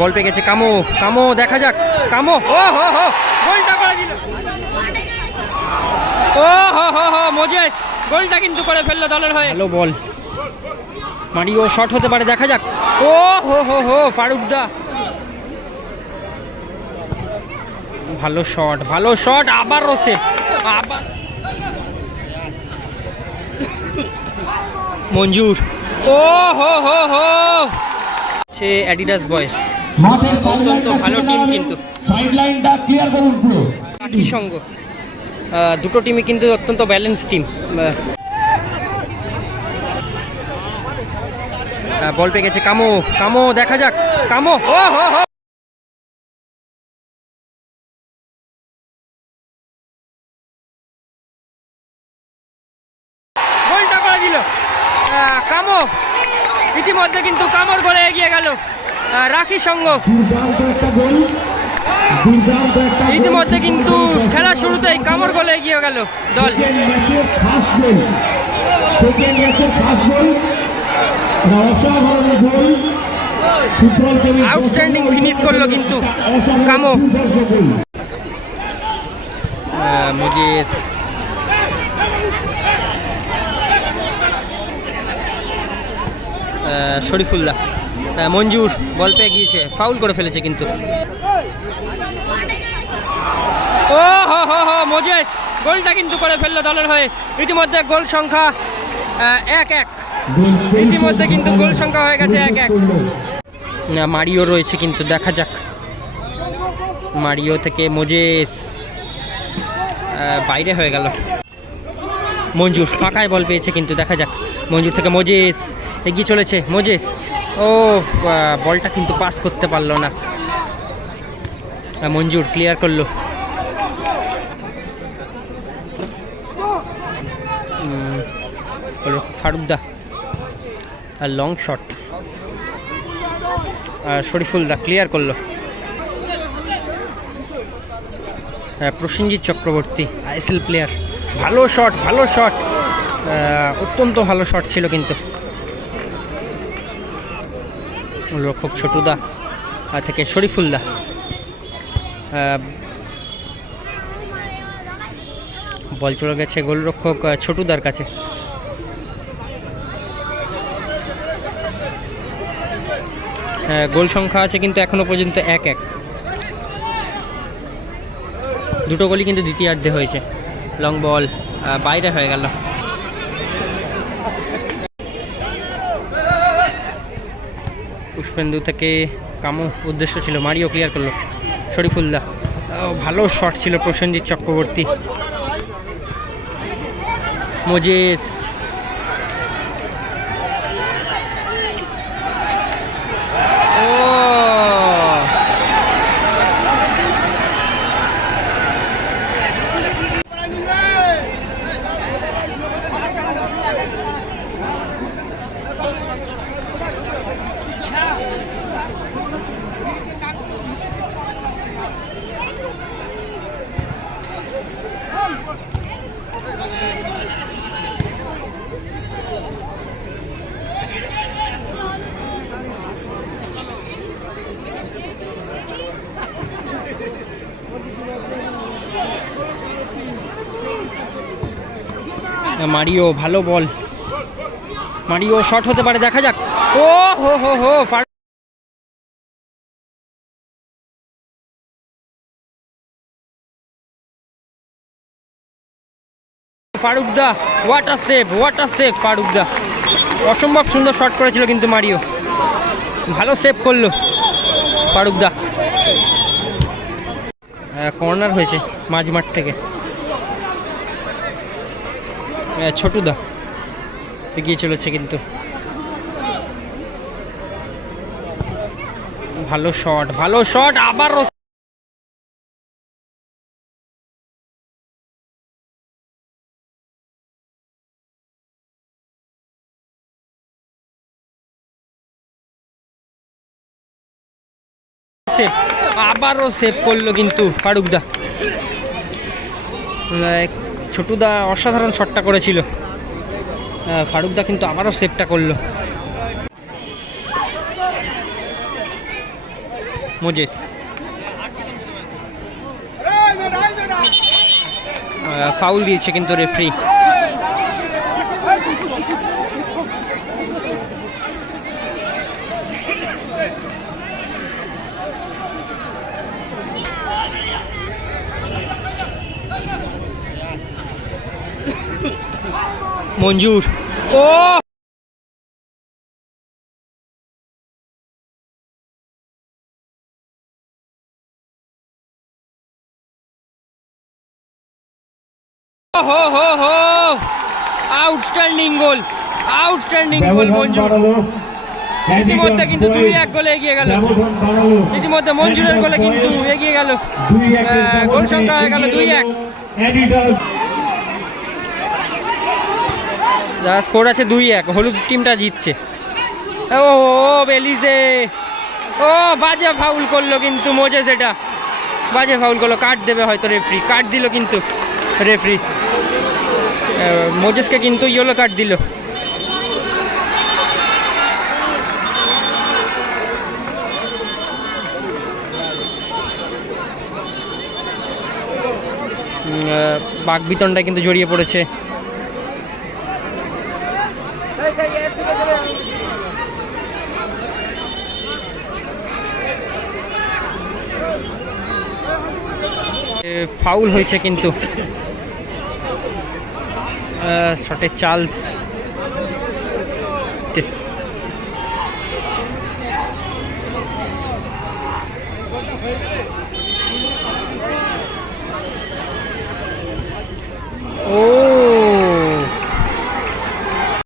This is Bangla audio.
বল পেয়ে গেছে কামো কামো দেখা যাক কামো। ও হো হো গোলটা করে দিল। ও হো হো হো মোজেস গোলটা কিন্তু করে ফেলল দলের হয়ে। ভালো বল। মারিও শট হতে পারে দেখা যাক। ও হো হো হো ফারুক দা ভালো শট ভালো শট আবার সেভ আবার। মঞ্জুর। ও হো হো হো। সে অ্যাডিডাস বয়েস অত্যন্ত ভালো টিম কিন্তু। একই সঙ্গ। দুটো টিমই কিন্তু অত্যন্ত ব্যালেন্স টিম বল পেয়ে গেছে কামো। কামো দেখা যাক। কামো ও হো হো। কামো। ইতিমধ্যে কিন্তু কামড় গোলে এগিয়ে গেল রাখি সঙ্গ। দুর্দান্ত একটা গোল দুর্দান্ত একটা গোল। ইতিমধ্যে কিন্তু খেলা শুরুতেই কামড় গোলে এগিয়ে গেল দল। আউটস্ট্যান্ডিং ফিনিশ করল কিন্তু সেকেন্ড ম্যাচের ফার্স্ট গোল এটা অসাধারণ গোল ফুটবল প্রেমী Outstanding finish করল কিন্তু অসাধারণ কামো। দুর্ধর্ষ গোল। মুজিস শরীফুল্লাহ। মঞ্জুর বল পেয়ে গিয়েছে ফাউল করে ফেলেছে কিন্তু। ও, হো হো হো, মোজেস, গোলটা কিন্তু করে ফেলল দলের হয়ে। ইতিমধ্যে গোল সংখ্যা এক এক। ইতিমধ্যে কিন্তু গোল সংখ্যা হয়ে গেছে এক এক। না, মারিও রয়েছে কিন্তু, দেখা যাক। মারিও থেকে মোজেস বাইরে হয়ে গেল। মঞ্জুর ফাঁকায় বল পেয়েছে কিন্তু, দেখা যাক। মঞ্জুর থেকে মোজেস এগিয়ে চলেছে মোজেস। ও বলটা কিন্তু পাস করতে পারল না। মঞ্জুর ক্লিয়ার করল। হলো ফারুকদা। আর লং শট শরীফুলদা ক্লিয়ার করল। প্রসেনজিৎ চক্রবর্তী আইএসএল প্লেয়ার ভালো শট ভালো শট অত্যন্ত ভালো শট ছিল কিন্তু। রক্ষক ছোটুদা আর থেকে শরীফুলদা আহ, বল চলে গেছে গোলরক্ষক ছোটুদার কাছে। হ্যাঁ, গোল সংখ্যা আছে কিন্তু এখনও পর্যন্ত এক এক। দুটো গোলই কিন্তু দ্বিতীয়ার্ধে হয়েছে। লং বল বাইরে হয়ে গেল। পুষ্পেন্দু থেকে কামু উদ্দেশ্য ছিল, মারিও ক্লিয়ার করল। শরীফুল্লাহ ভালো শট ছিল প্রসেনজিৎ চক্রবর্তী। মোজেস। মারিও, ভালো বল। মারিও শট হতে পারে, দেখা যাক। ও, হো হো হো ফার- ফারুকদা what a save what a save ফারুকদা অসম্ভব সুন্দর শট করেছিল কিন্তু মারিও। ভালো সেভ করল ফারুকদা কর্নার হয়েছে মাঝ মাঠ থেকে। ছোটুদা। এগিয়ে চলেছে কিন্তু। ভালো শট ভালো শট আবার আবারও সেভ করল কিন্তু ফারুকদা। ছোটুদা অসাধারণ শটটা করেছিল। ফারুকদা কিন্তু আবারও সেভটা করল। মোজেস। ফাউল দিয়েছে কিন্তু রেফারি। মঞ্জুর। ও! হো হো হো! আউটস্ট্যান্ডিং গোল আউটস্ট্যান্ডিং গোল মঞ্জুর। ইতিমধ্যে কিন্তু দুই এক গোলে এগিয়ে গেল। ইতিমধ্যে মঞ্জুরের গোলে কিন্তু এগিয়ে গেল। গোল সংখ্যা হয়ে গেল দুই এক। অ্যাডিডাস যা স্কোর আছে দুই এক, হলুদ টিমটা জিতছে। ও বেলিজে। ও, বাজে ফাউল করল কিন্তু মোজে সেটা বাজে ফাউল করল কাট দেবে হয়তো রেফরি কাট দিল কিন্তু রেফরি মোজেসকে কিন্তু ইয়েলো কার্ড দিল। বাঘ বিতনটা কিন্তু জড়িয়ে পড়েছে। ফাউল হয়েছে কিন্তু। শটে চার্লস। ও